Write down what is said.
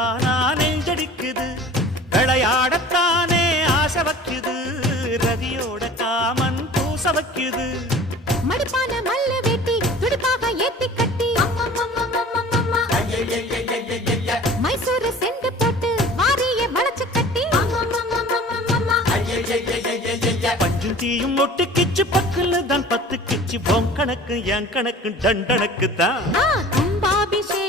தானா நெஞ்சடிக்குது விளையாடத்தானே ஆசை வைக்குது ரதியோட காமன் பூச வைக்குது மடிப்பான மல்ல வெட்டி துடுப்பாக ஏத்தி கட்டி மைசூர் செண்டு போட்டு வாரிய வளைச்சு கட்டி பஞ்சும் தீயும் ஒட்டு கிச்சு பக்கல்ல தான் 10 கிச்சு பொன் கணக்கு என் கணக்கு தண்டனுக்கு தான் கும்பாபிஷேகம்